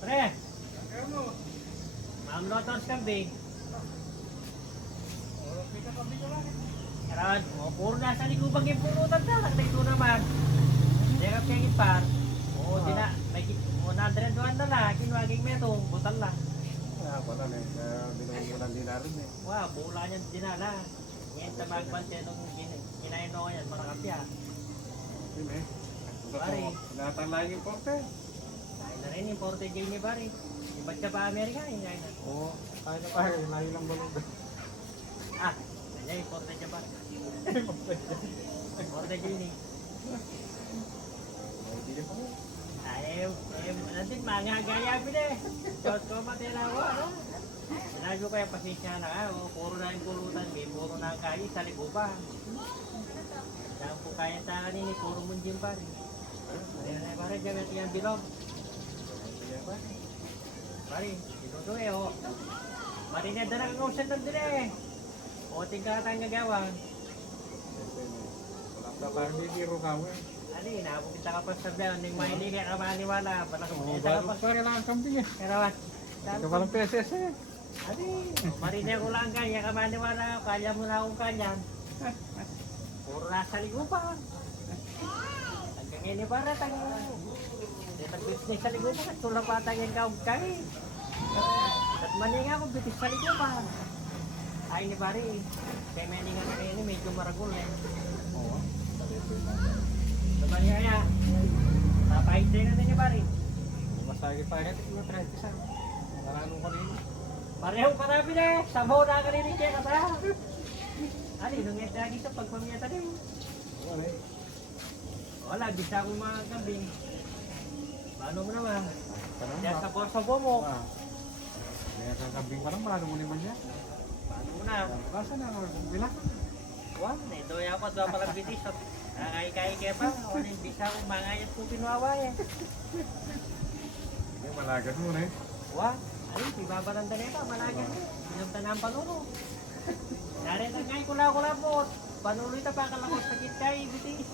Pre, Ma'am Lotors kambing. Karan, puro nasa likubang yung pulutan na. Nagtay ko naman. Diyakap kaya ipar. Oo, di na. May nadredoan na na. Kinwaging metong. Butal na. Wala na eh. Binungulan din narin eh. Wow, bula niyan dinala. Ngayon sa magbante nung kinain ko yan. Marakapya. Yun eh. Bari. Natanglayan yung porte. Kain na rin yung Porte J ni Bari. Iba't ka pa Amerika. Kain na. Oo. Kaya na kaya. Layo lang balong. Ah, kanya yung Porte J Bari. Porte J ni. Nanti mga gaya pide. Diyos ko matila ko, ano? Sinabi ko kaya pasensya na ka, puro na yung pulutan, puro na ang kaya, sa likupan. Saan po kaya sa kanini, puro munjim pa rin. Pari na pare, gamit yung bilog. Pari, ito eh, o. Marineda na kang usan ng dili eh. O, tingka tayong gagawang. Wala pa parang bibiro ka eh. Ano yun, kita ka pa sa biyan, nang mahilig ka maniwala, parang Oo, kita ka bago pa. pa rin lang ang kambing eh. Pero what? Ito palang peses eh. Adi, marinig ko lang kanya, kamaniwala, kaya mo na akong kanya. Puro nasa ligupan. Hanggang ngayon para tang business sa ligupan, tulad pa tangin ka kay. At maninga ako bitis sa ligupan. Ay ni pare, kay maninga na kayo medyo maragol eh. Oo. Naman kaya, napahit din natin ni pare. Masagi pa rin. Ito na 30 sa. Maranong ko rin. Pareho pa namin eh, sabaw na ka rin kaya ka ba? Ali, nung ito lagi sa pagpamiyata din. Wala eh. Wala, bisa akong mga kambing. Paano mo naman? Diyan Parang sa borsa mo. Kaya kakabing parang paano mo naman niya? Paano mo na? Basta na ako bila. Wah, ito yung ako, doon palang bitis. Nakakay-kay kaya pa. Wala yung bisa akong mangayat ko pinuwawa eh. Hindi, malagat mo na eh. Wah, ayun, ibabalanda na ito, malagan mo. Pinunta na ang panuno. Narin ang ngay kula-kula po. Panuloy ta pa kalakot sa kitkay, bitis.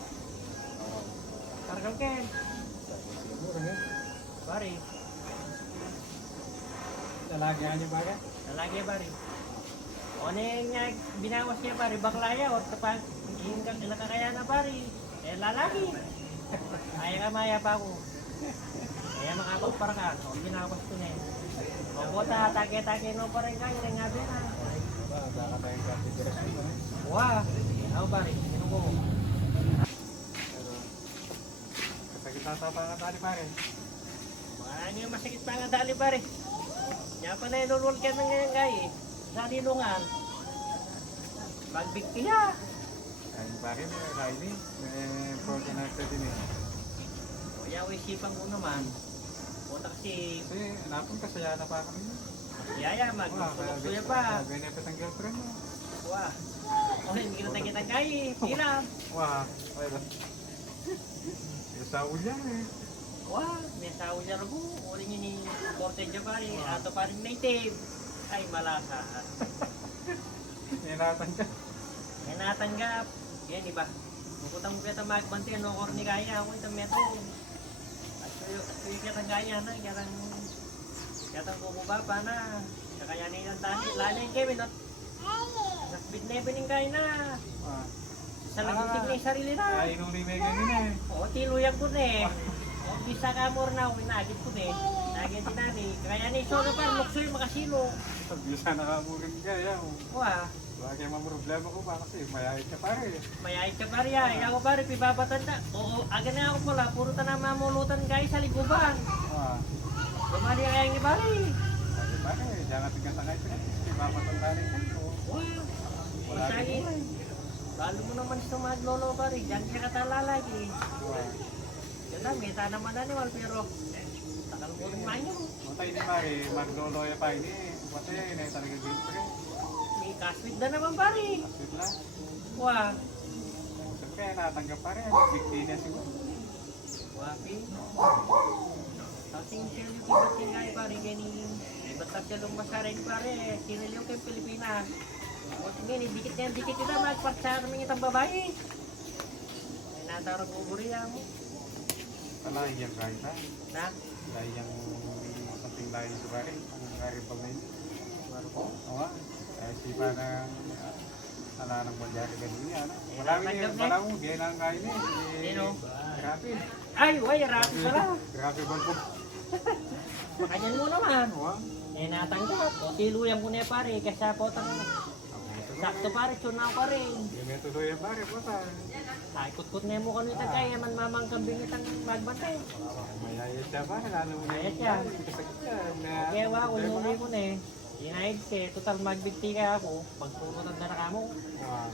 Kargal ken. Siguro eh. Bari, Lalagyan niya ba yan? lalagi bari. O nga binawas niya bari, baklaya o tapag. Yung nakakaya na bari. Eh lalaki. Kaya ka maya pa ako. Kaya makakot para ka. O binawas ko na eh. O bota, take-take no pa rin kayo. Yung nga na. Baka tayong consideration mo eh. Wah, ako bari. Sino ko? Pero, kasagit nata pa nga tali pare. Marami yung masakit pa nga dali bari. Kaya pa na inulul ka ng ngayon kayo eh. Sa nilungan. Magbigtiya. Kain pare, kain eh. May protein na din eh. Kaya ako isipan ko naman. Punta kasi Kasi napon ka, saya na pa kami. yaya, magsuya pa. Benefit ang girlfriend mo. Wah. Oh, hindi kita kita kay. Tira. Wah, wala. Yung sa ulyan eh. Wah, may tao niya rago. Uling ni Porte Jabari. Ato pa rin native. Ay, malasa. Ninatan ka. May natanggap. Yan, di ba? Bukutang mo kita magbanti. Ano ko rin kaya ako itong metro. At suyo kita gaya na. Katang bumaba pa na. Kaya na yung tani. Lala yung Kevin. Nasbit na yung piningkay na. Sa lagutik na yung sarili na. Ay, nung may ganyan eh. Oo, tiluyan ko na eh. O, bisa ka mo na, winagit ko na eh. Nagit din na ni. Kaya ni Solo pa, luksoy makasilo. Bisa nakamurin ka, yan. Wah, Wala kayo mga problema ko pa kasi mayayit ka pare. mayait ka pare ya. Ako pare, pibabatan na. Oo, aga na ako pala. Puro ta na mamulutan guys sa liguban. Bumali kaya yung pare. Kasi pare, jangan tinggal tangay ka. Mapatang tanin ka. Wah, Wala masagi. ka. Lalo mo naman sa mga lolo pare. Diyan ka katalalagi. Yan lang, may tanaman na niwal pero takal mo rin manyo. Matay ni pare, magloloya pa ini. Matay, ini talaga girlfriend. May kaswit na naman pare. Aslit na. Wah, Siyempre, natanggap pa rin. Bigti niya siguro. wapi. Kasing siya yung tibat kay pare kani. Ibat ta siya lumasarin pare. Siniliw kay Pilipinas. O tingin, dikit kita magpartsar ng itang babae. Ay natarag uburi mo. Talahi yang kahit ha. Na? Lahi yang something lahi sa pare. Ang kari pa may. Baru ko. Oo nga. Ay sipa na ala nang mangyari ganun niya. Eh, Marami nagdagdag niya. Wala mo. Diyan ang kain eh. Sino? Grabe. Ay, way, rapi pala. Grabe ba po? Makanyan mo naman. Oo. Eh, natanggap. O, tiluyan mo na pare. Kasi po, sakto pare, tsunaw ka rin. Yung may tuloy ang pare po sa. Ay, kutkut na mo kanu itagay. Man mamang kambing itang magbantay. Mayayat siya pa. Lalo mo na Mayayat siya. Kasakit yan. Kaya wa, kung nuli ko na eh. Inaid ka, total magbigti ka ako. Pagpunutan na ka mo. Ah.